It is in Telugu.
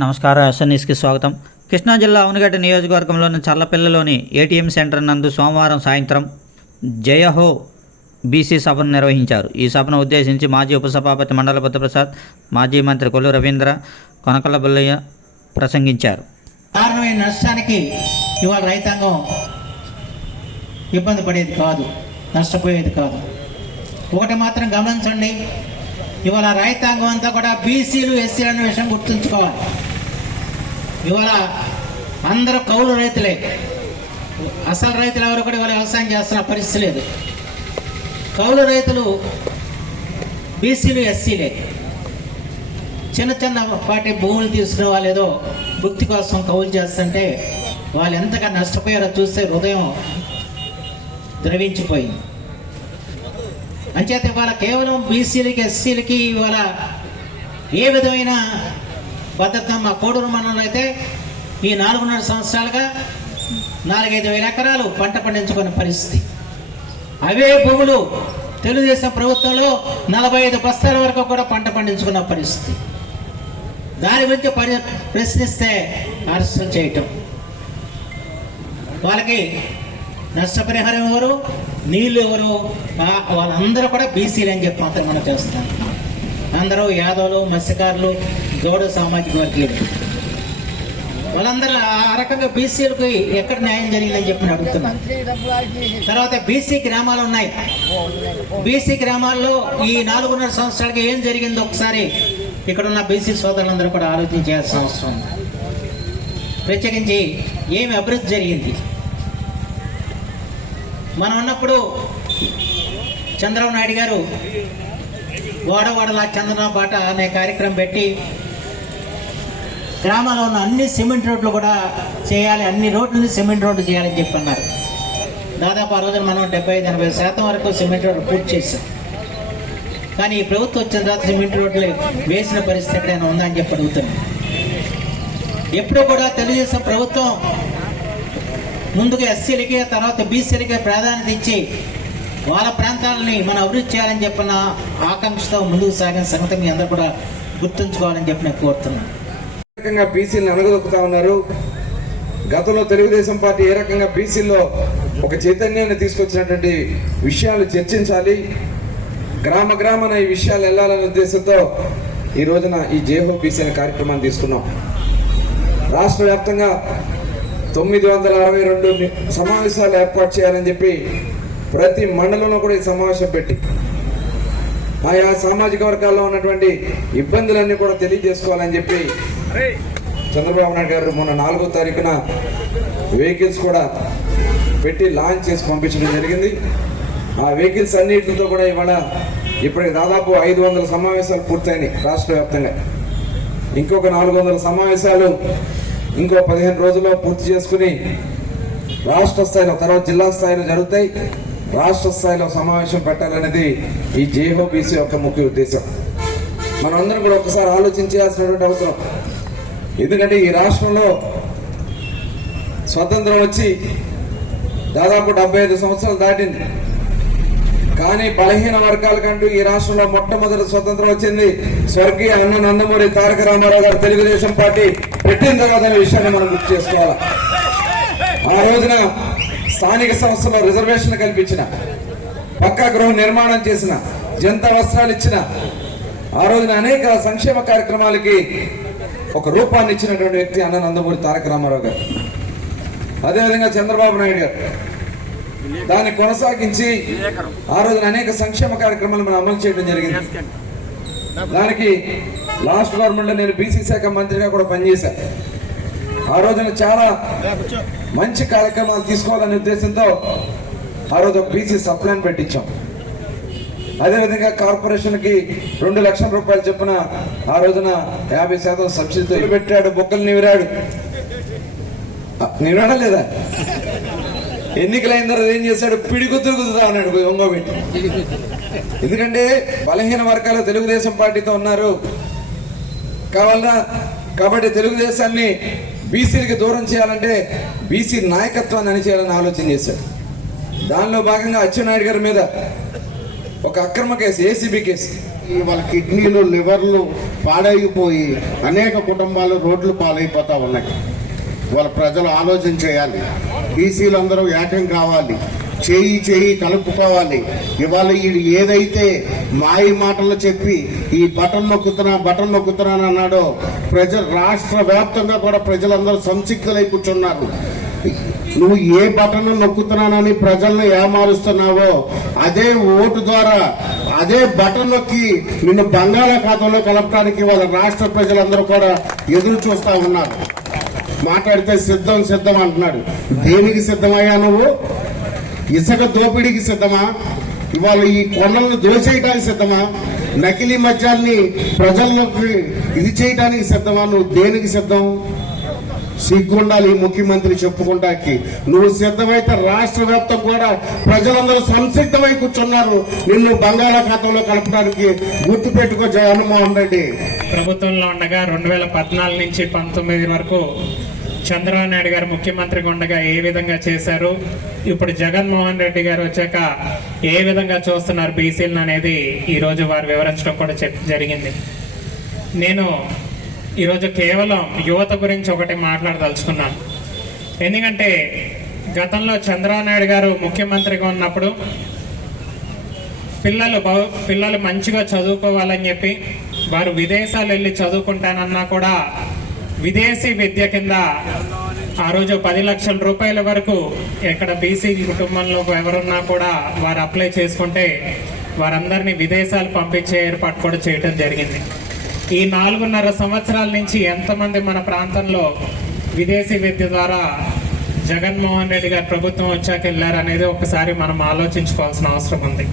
నమస్కారం ఎస్ఎన్ఎస్కి స్వాగతం. కృష్ణా జిల్లా అవనగడ్డ నియోజకవర్గంలోని చల్లపిల్లలోని ఏటీఎం సెంటర్ నందు సోమవారం సాయంత్రం జయహో బీసీ సభను నిర్వహించారు. ఈ సభను ఉద్దేశించి మాజీ ఉపసభాపతి మండల బుద్ధప్రసాద్ మాజీ మంత్రి కొల్లు రవీంద్ర కొనకల బుల్లయ్య ప్రసంగించారు. కారణమైన నష్టానికి ఇవాళ రైతాంగం ఇబ్బంది పడేది కాదు నష్టపోయేది కాదు. ఒకటి మాత్రం గమనించండి ఇవాళ రైతాంగం అంతా కూడా బీసీలు ఎస్సీలు అనే విషయం గుర్తుంచుకోవాలి. ఇవాళ అందరూ కౌలు రైతులే. అసలు రైతులు ఎవరు కూడా ఇవాళ వ్యవసాయం చేస్తున్న పరిస్థితి లేదు. కౌలు రైతులు బీసీలు ఎస్సీలే. చిన్న చిన్న పాటి భూములు తీసుకునే వాళ్ళు ఏదో వృత్తి కోసం కౌలు చేస్తుంటే వాళ్ళు ఎంతగా నష్టపోయారో చూస్తే హృదయం ద్రవించిపోయింది. అంచేత ఇవాళ కేవలం బీసీలకి ఎస్సీలకి ఇవాళ ఏ విధమైన భద్రత మా కోడూరు మండలంలో అయితే ఈ నాలుగున్నర సంవత్సరాలుగా నాలుగైదు వేల ఎకరాలు పంట పండించుకునే పరిస్థితి. అవే భూములు తెలుగుదేశం ప్రభుత్వంలో నలభై ఐదు బస్తాల వరకు కూడా పంట పండించుకున్న పరిస్థితి. దాని గురించి పరి ప్రశ్నిస్తే అరెస్టులు చేయటం. వాళ్ళకి నష్టపరిహారం ఎవరు? నీళ్ళు ఎవరు? వాళ్ళందరూ కూడా బీసీలు అని చెప్పి మాత్రం మనం చేస్తాం అందరూ యాదవులు మత్స్యకారులు గౌడ సామాజిక వర్గీయులు. వాళ్ళందరూ ఆ రకంగా బీసీలకు ఎక్కడ న్యాయం జరిగిందని చెప్పి అడుగుతున్నాను తర్వాత బీసీ గ్రామాలు ఉన్నాయి. బీసీ గ్రామాల్లో ఈ నాలుగున్నర సంవత్సరాలకి ఏం జరిగిందో ఒకసారి ఇక్కడ ఉన్న బీసీ సోదరులందరూ కూడా ఆలోచించాల్సిన అవసరం ఉంది. ప్రత్యేకించి ఏమి అభివృద్ధి జరిగింది? మనం ఉన్నప్పుడు చంద్రబాబు నాయుడు గారు వాడవాడలా చందన బాట అనే కార్యక్రమం పెట్టి గ్రామాల్లో ఉన్న అన్ని సిమెంట్ రోడ్లు కూడా చేయాలి అన్ని రోడ్లని సిమెంట్ రోడ్లు చేయాలని చెప్పి అన్నారు దాదాపు ఆ రోజున మనం డెబ్బై ఐదు ఎనభై శాతం వరకు సిమెంట్ రోడ్లు పూర్తి చేశాం. కానీ ఈ ప్రభుత్వం వచ్చిన తర్వాత సిమెంట్ రోడ్లు వేసిన పరిస్థితి ఎక్కడైనా ఉందా అని చెప్పి అడుగుతున్నాం ఎప్పుడు కూడా తెలుగుదేశం ప్రభుత్వం ముందుగా ఎస్సీలకే తర్వాత బీసీలకే ప్రాధాన్యత ఇచ్చి వాళ్ళ ప్రాంతాలని మనం అభివృద్ధి చేయాలని చెప్పిన ఆకాంక్షతో ముందుకు సాగిన సంగతి మీ అందరూ కూడా గుర్తుంచుకోవాలని చెప్పి నేను కోరుతున్నాను. ఏ రకంగా బీసీలను అనగదొక్కుతా ఉన్నారు? గతంలో తెలుగుదేశం పార్టీ ఏ రకంగా బీసీల్లో ఒక చైతన్యాన్ని తీసుకొచ్చినటువంటి విషయాలు చర్చించాలి? గ్రామ గ్రామాన ఈ విషయాలు వెళ్ళాలనే ఉద్దేశంతో ఈ రోజున ఈ జేహో బీసీ అనే కార్యక్రమాన్ని తీసుకున్నాం. రాష్ట్ర వ్యాప్తంగా తొమ్మిది వందల అరవై రెండు సమావేశాలు ఏర్పాటు చేయాలని చెప్పి ప్రతి మండలంలో కూడా ఈ సమావేశం పెట్టి ఆయా సామాజిక వర్గాల్లో ఉన్నటువంటి ఇబ్బందులన్నీ కూడా తెలియజేసుకోవాలని చెప్పి చంద్రబాబు నాయుడు గారు మొన్న నాలుగో తారీఖున వెహికల్స్ కూడా పెట్టి లాంచ్ చేసి పంపించడం జరిగింది. ఆ వెహికల్స్ అన్నిటితో కూడా ఇవాళ ఇప్పటికి దాదాపు ఐదు వందల సమావేశాలు పూర్తయినాయి రాష్ట్ర వ్యాప్తంగా. ఇంకొక నాలుగు వందల సమావేశాలు ఇంకో పదిహేను రోజుల్లో పూర్తి చేసుకుని రాష్ట్ర స్థాయిలో తర్వాత జిల్లా స్థాయిలో జరుగుతాయి. రాష్ట్ర స్థాయిలో సమావేశం పెట్టాలనేది ఈ జేహోబీసీ యొక్క ముఖ్య ఉద్దేశం. మనందరం కూడా ఒకసారి ఆలోచించాల్సినటువంటి అవసరం. ఎందుకంటే ఈ రాష్ట్రంలో స్వతంత్రం వచ్చి దాదాపు డెబ్బై ఐదు సంవత్సరాలు దాటింది. కానీ బలహీన వర్గాలకంటూ ఈ రాష్ట్రంలో మొట్టమొదటి స్వతంత్రం వచ్చింది స్వర్గీయ అన్న నందమూరి తారక రామారావు గారు తెలుగుదేశం పార్టీ పెట్టిన తర్వాత అనే విషయాన్ని మనం గుర్తు చేసుకోవాలి? ఆ రోజున స్థానిక సంస్థలో రిజర్వేషన్ కల్పించిన పక్కా గృహం నిర్మాణం చేసిన జంత వస్త్రాలు ఇచ్చిన ఆ రోజున అనేక సంక్షేమ కార్యక్రమాలకి ఒక రూపాన్ని ఇచ్చినటువంటి వ్యక్తి అన్న నందమూరి తారక రామారావు గారు. అదేవిధంగా చంద్రబాబు నాయుడు గారు. దాన్ని కొనసాగించి ఆ రోజున అనేక సంక్షేమ కార్యక్రమాలు మనం అమలు చేయడం జరిగింది. దానికి లాస్ట్ గవర్నమెంట్లో నేను బీసీ శాఖ మంత్రిగా కూడా పనిచేశాను ఆ రోజున చాలా మంచి కార్యక్రమాలు తీసుకోవాలనే ఉద్దేశంతో ఆ రోజు ఒక బీసీ సప్లాన్ పెట్టించాం. అదేవిధంగా కార్పొరేషన్కి రెండు లక్షల రూపాయలు చొప్పున ఆ రోజున యాభై శాతం సబ్సిడీతో పెట్టాడు బొక్కలు నివిరాడు. ఆ, నివిరాడా లేదా? ఎన్నికలైన తర్వాత ఏం చేశాడు? పిడిగుద్దులు గుద్దుతా అన్నాడు ఒంగోబెట్టి ఎందుకంటే బలహీన వర్గాలు తెలుగుదేశం పార్టీతో ఉన్నారు. కావాలన్నా కాబట్టి తెలుగుదేశాన్ని బీసీలకి దూరం చేయాలంటే బీసీ నాయకత్వాన్ని అణిచేయాలని ఆలోచన చేశాడు. దానిలో భాగంగా అచ్చెన్నాయుడు గారి మీద ఒక అక్రమ కేసు ఏసీబీ కేసు. వాళ్ళ కిడ్నీలు లివర్లు పాడైపోయి అనేక కుటుంబాలు రోడ్లు పాలైపోతా ఉన్నాయి. వాళ్ళ ప్రజలు ఆలోచన చేయాలి. బీసీలందరూ ఏకం కావాలి. చేయి చేయి కలుపుకోవాలి. ఇవాళ వీడు ఏదైతే మాయ మాటలు చెప్పి ఈ బటన్ నొక్కుతున్నా బటన్ నొక్కుతున్నాను అన్నాడో ప్రజలు రాష్ట్ర వ్యాప్తంగా కూడా ప్రజలందరూ సంసిక్తులై కూర్చున్నారు. నువ్వు ఏ బటన్ నొక్కుతున్నానని ప్రజలను ఏమారుస్తున్నావో అదే ఓటు ద్వారా అదే బటన్ నొక్కి నిన్ను బంగాళాఖాతంలో కలపడానికి వాళ్ళ రాష్ట్ర ప్రజలందరూ కూడా ఎదురు చూస్తా ఉన్నారు. మాట్లాడితే సిద్ధం సిద్ధం అంటున్నాడు. దేనికి సిద్ధమయ్యా నువ్వు? ఇసుక దోపిడీకి సిద్ధమా? ఇవాళ ఈ కొండలను దోచేయడానికి సిద్ధమా? నకిలీ మద్యాన్ని ప్రజల్లోకి ఇది చేయడానికి సిద్ధమా? నువ్వు దేనికి సిద్ధం? సిగ్గుండాలి ముఖ్యమంత్రి చెప్పుకుంటాకి నువ్వు సిద్ధమైతే రాష్ట్ర వ్యాప్తం కూడా ప్రజలందరూ సంసిద్ధమై కూర్చున్నారు. నిన్ను బంగాళాఖాతంలో కలపడానికి గుర్తు పెట్టుకో జగన్మోహన్ రెడ్డి. ప్రభుత్వంలో ఉండగా రెండు వేల పద్నాలుగు నుంచి పంతొమ్మిది వరకు చంద్రబాబు నాయుడు గారు ముఖ్యమంత్రిగా ఉండగా ఏ విధంగా చేశారు? ఇప్పుడు జగన్మోహన్ రెడ్డి గారు వచ్చాక ఏ విధంగా చూస్తున్నారు బీసీలను అనేది ఈరోజు వారు వివరించడం కూడా చెప్ జరిగింది. నేను ఈరోజు కేవలం యువత గురించి ఒకటి మాట్లాడదలుచుకున్నాను. ఎందుకంటే గతంలో చంద్రబాబు నాయుడు గారు ముఖ్యమంత్రిగా ఉన్నప్పుడు పిల్లలు పిల్లలు మంచిగా చదువుకోవాలని చెప్పి వారు విదేశాలు వెళ్ళి చదువుకుంటానన్నా కూడా విదేశీ విద్య కింద ఆ రోజు పది లక్షల రూపాయల వరకు ఎక్కడ బీసీ కుటుంబంలో ఎవరున్నా కూడా వారు అప్లై చేసుకుంటే వారందరినీ విదేశాలు పంపించే ఏర్పాటు కూడా చేయడం జరిగింది. ఈ నాలుగున్నర సంవత్సరాల నుంచి ఎంతమంది మన ప్రాంతంలో విదేశీ విద్య ద్వారా జగన్మోహన్ రెడ్డి గారి ప్రభుత్వం వచ్చాక వెళ్ళారనేది ఒకసారి మనం ఆలోచించుకోవాల్సిన అవసరం ఉంది.